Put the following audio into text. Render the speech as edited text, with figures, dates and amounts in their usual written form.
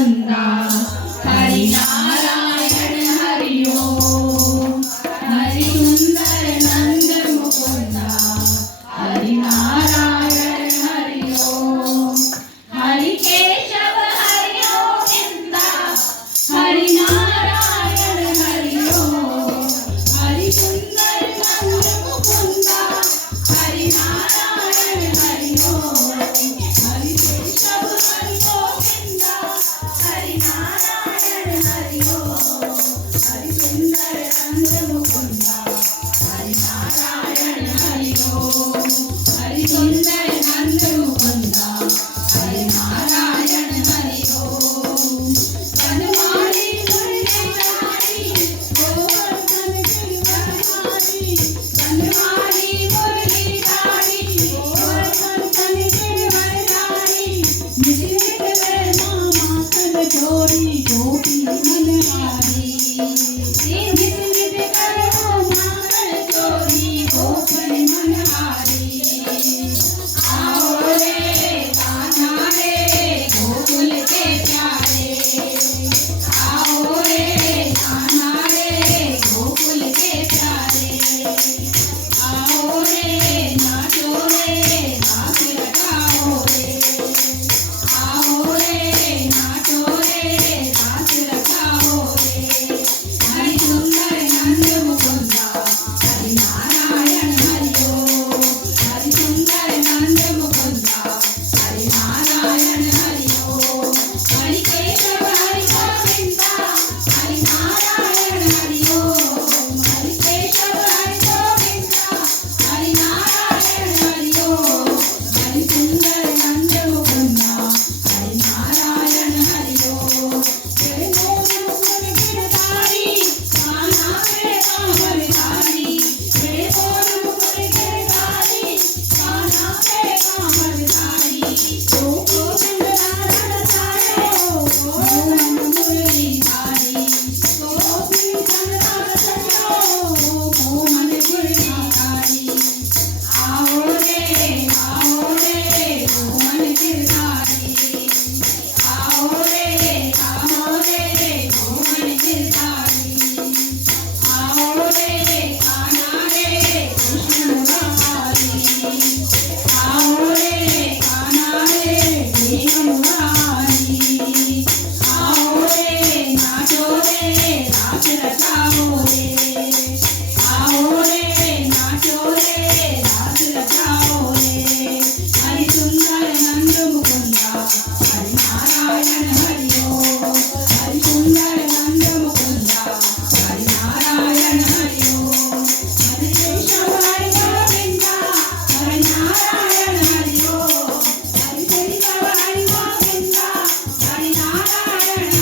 मुकुंद हरि नारायण हरि ओम हरि सुंदर नंद मुकुंद हरि नारायण हरि ओम हरि केशव हरि गोविंद हरि नारायण हरि ओम हरि सुंदर नंद मुकुंद हरि नारायण हरि ओम हरि केशव हरि गोविंद हरि नारायण हरि ओम हरि सुंदर नंद मुकुंद हरि नारायण हरि ओम हरि सुंदर नंद मुकुंद हरि नारायण हरि ओम बनवारी मुरली गोवर्धन गिरधारी बनवारी मुरली गोवर्धन गिरधारी निशित वेणु माखन चोरी गोपी मनहारी नित नित करो माखन चोरी गोपी मनहारी आओ रे कान्हा रे गोकुल के प्यारे आओ रे कान्हा रे गोकुल के प्यारे आओ रे नाचो रे रास रचाओ रे आओ रे नाचो रे रास रचाओ रे हरि सुंदर नंद मुकुंद हरि नारायण हरि ओम हरि सुंदर नंद मुकुंद हरि नारायण हरि ओम हरि केशव हरि गोविंद हरि नारायण हरि ओम हरि केशव हरि गोविंद हरि नारायण हरि ओम हरि सुंदर नंद मुकुंद हरि नारायण हरि ओम जय मोर मुकुर गिरधारी कान्हा रे कांवरधारी जय मोर मुकुर गिरधारी कान्हा रे कांवरधारी गोपी चंद्राधर सायो मोहन मुरलीधारी गोपी चंद्राधर सायो मोहन मुरलीधारी आओ रे मोहन गिरधारी आओ रे मोहन गिरधारी आओ रे कान्हा रे कृष्ण मुरारी आओ रे कान्हा रे दीन मुरारी आओ रे नाचो रे रास रचाओ रे आओ रे नाचो रे रास रचाओ रे हरि सुंदर नंद मुकुंद हरि नारायण हरि ओम हरि सुंदर नंद मुकुंद हरि नारायण हरि ओम हरि केशव हरि गोविंद हरि नारायण हरि ओम हरि केशव हरि गोविंद हरि नारायण